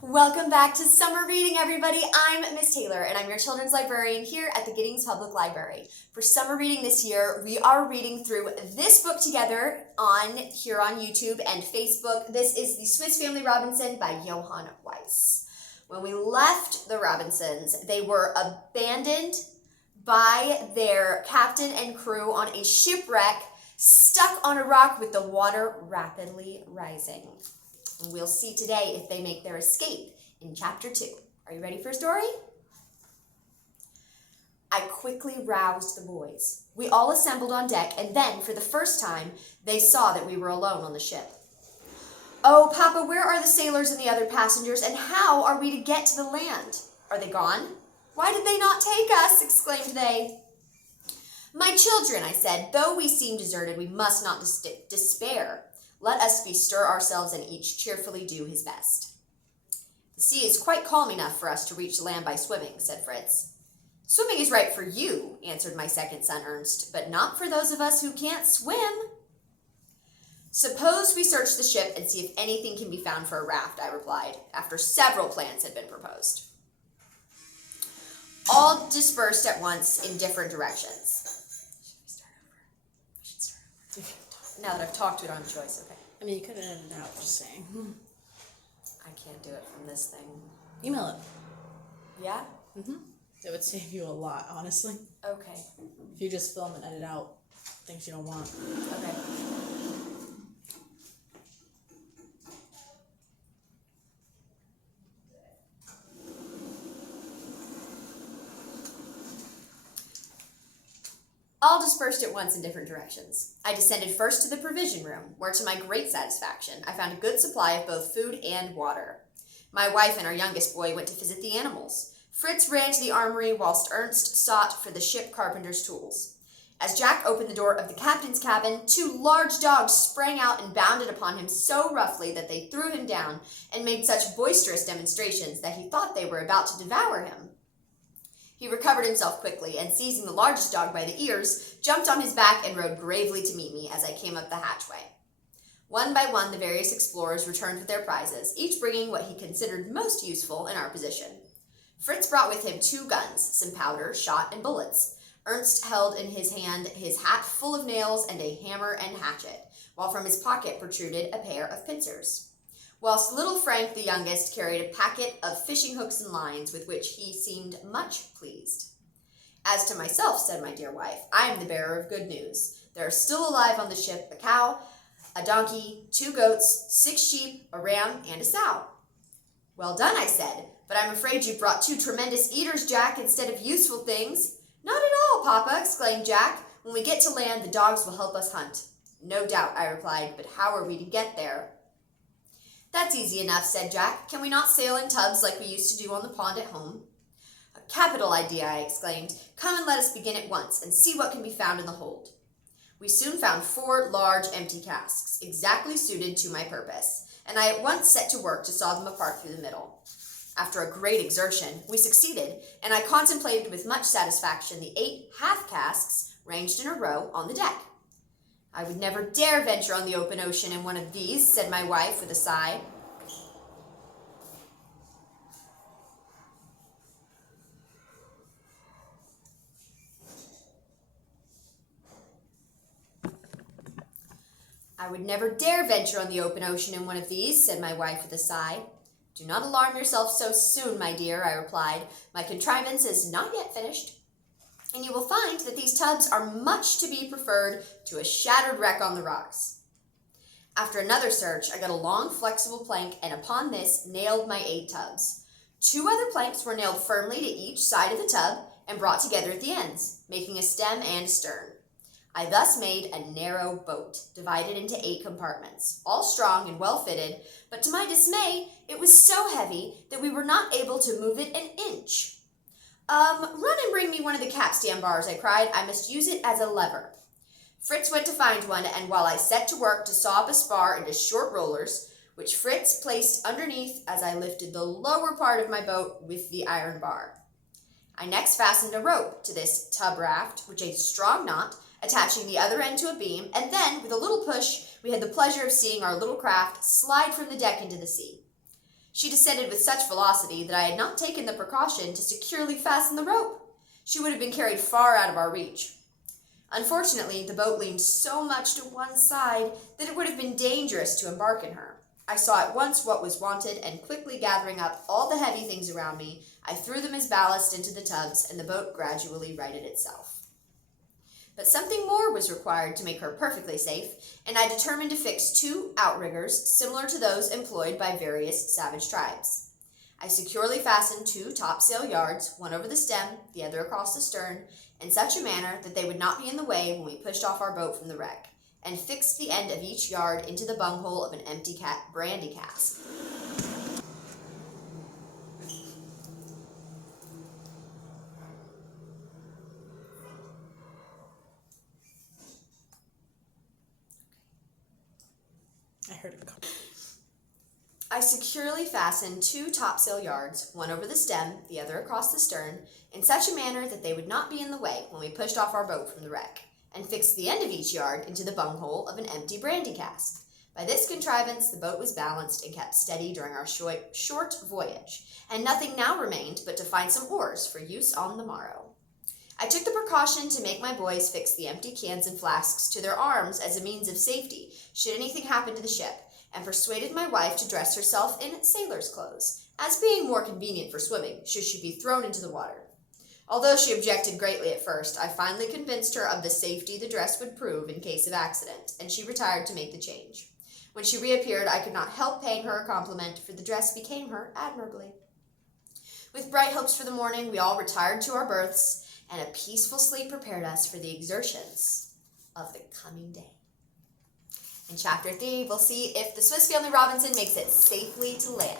Welcome back to Summer Reading, everybody. I'm Miss Taylor, and I'm your children's librarian here at the Giddings Public Library. For Summer Reading this year, we are reading through this book together here on YouTube and Facebook. This is The Swiss Family Robinson by Johann Weiss. When we left the Robinsons, they were abandoned by their captain and crew on a shipwreck, stuck on a rock with the water rapidly rising. And we'll see today if they make their escape in Chapter 2. Are you ready for a story? I quickly roused the boys. We all assembled on deck, and then, for the first time, they saw that we were alone on the ship. "Oh, Papa, where are the sailors and the other passengers, and how are we to get to the land? Are they gone? Why did they not take us?" exclaimed they. "My children," I said, "though we seem deserted, we must not despair. Let us bestir ourselves and each cheerfully do his best." "The sea is quite calm enough for us to reach land by swimming," said Fritz. "Swimming is right for you," answered my second son Ernst, "but not for those of us who can't swim." "Suppose we search the ship and see if anything can be found for a raft," I replied, after several plans had been proposed. All dispersed at once in different directions. Now that I've talked to it, I don't have a choice, okay? I mean, you could edit it out, just saying. I can't do it from this thing. Email it. Yeah? It would save you a lot, honestly. Okay. If you just film and edit out things you don't want. Okay. All dispersed at once in different directions. I descended first to the provision room, where to my great satisfaction, I found a good supply of both food and water. My wife and our youngest boy went to visit the animals. Fritz ran to the armory, whilst Ernst sought for the ship carpenter's tools. As Jack opened the door of the captain's cabin, 2 large dogs sprang out and bounded upon him so roughly that they threw him down and made such boisterous demonstrations that he thought they were about to devour him. He recovered himself quickly, and seizing the largest dog by the ears, jumped on his back and rode gravely to meet me as I came up the hatchway. One by one, the various explorers returned with their prizes, each bringing what he considered most useful in our position. Fritz brought with him 2 guns, some powder, shot, and bullets. Ernst held in his hand his hat full of nails and a hammer and hatchet, while from his pocket protruded a pair of pincers. Whilst little Frank, the youngest, carried a packet of fishing hooks and lines, with which he seemed much pleased. "As to myself," said my dear wife, "I am the bearer of good news. There are still alive on the ship a cow, a donkey, 2 goats, 6 sheep, a ram, and a sow." "Well done," I said, "but I'm afraid you brought 2 tremendous eaters, Jack, instead of useful things." "Not at all, Papa," exclaimed Jack. "When we get to land, the dogs will help us hunt." "No doubt," I replied, "but how are we to get there?" "That's easy enough," said Jack. "Can we not sail in tubs like we used to do on the pond at home?" "A capital idea," I exclaimed. "Come and let us begin at once, and see what can be found in the hold." We soon found 4 large empty casks, exactly suited to my purpose, and I at once set to work to saw them apart through the middle. After a great exertion, we succeeded, and I contemplated with much satisfaction the 8 half-casks ranged in a row on the deck. "I would never dare venture on the open ocean in one of these," said my wife with a sigh. "I would never dare venture on the open ocean in one of these," said my wife with a sigh. "Do not alarm yourself so soon, my dear," I replied. "My contrivance is not yet finished, and you will find that these tubs are much to be preferred to a shattered wreck on the rocks." After another search, I got a long, flexible plank, and upon this nailed my 8 tubs. 2 other planks were nailed firmly to each side of the tub and brought together at the ends, making a stem and a stern. I thus made a narrow boat, divided into 8 compartments, all strong and well fitted, but to my dismay, it was so heavy that we were not able to move it an inch. Run and bring me one of the capstan bars," I cried. "I must use it as a lever." Fritz went to find one, and while I set to work to saw up a spar into short rollers, which Fritz placed underneath as I lifted the lower part of my boat with the iron bar. I next fastened a rope to this tub raft, which a strong knot, attaching the other end to a beam, and then, with a little push, we had the pleasure of seeing our little craft slide from the deck into the sea. She descended with such velocity that I had not taken the precaution to securely fasten the rope. She would have been carried far out of our reach. Unfortunately, the boat leaned so much to one side that it would have been dangerous to embark in her. I saw at once what was wanted, and quickly gathering up all the heavy things around me, I threw them as ballast into the tubs, and the boat gradually righted itself. But something more was required to make her perfectly safe, and I determined to fix 2 outriggers similar to those employed by various savage tribes. I securely fastened 2 topsail yards, one over the stem, the other across the stern, in such a manner that they would not be in the way when we pushed off our boat from the wreck, and fixed the end of each yard into the bunghole of an empty brandy cask. I heard it come. I securely fastened 2 topsail yards, one over the stem, the other across the stern, in such a manner that they would not be in the way when we pushed off our boat from the wreck, and fixed the end of each yard into the bunghole of an empty brandy cask. By this contrivance, the boat was balanced and kept steady during our short voyage, and nothing now remained but to find some oars for use on the morrow. I took the precaution to make my boys fix the empty cans and flasks to their arms as a means of safety should anything happen to the ship, and persuaded my wife to dress herself in sailor's clothes, as being more convenient for swimming should she be thrown into the water. Although she objected greatly at first, I finally convinced her of the safety the dress would prove in case of accident, and she retired to make the change. When she reappeared, I could not help paying her a compliment, for the dress became her admirably. With bright hopes for the morning, we all retired to our berths, and a peaceful sleep prepared us for the exertions of the coming day. In Chapter 3, we'll see if the Swiss Family Robinson makes it safely to land.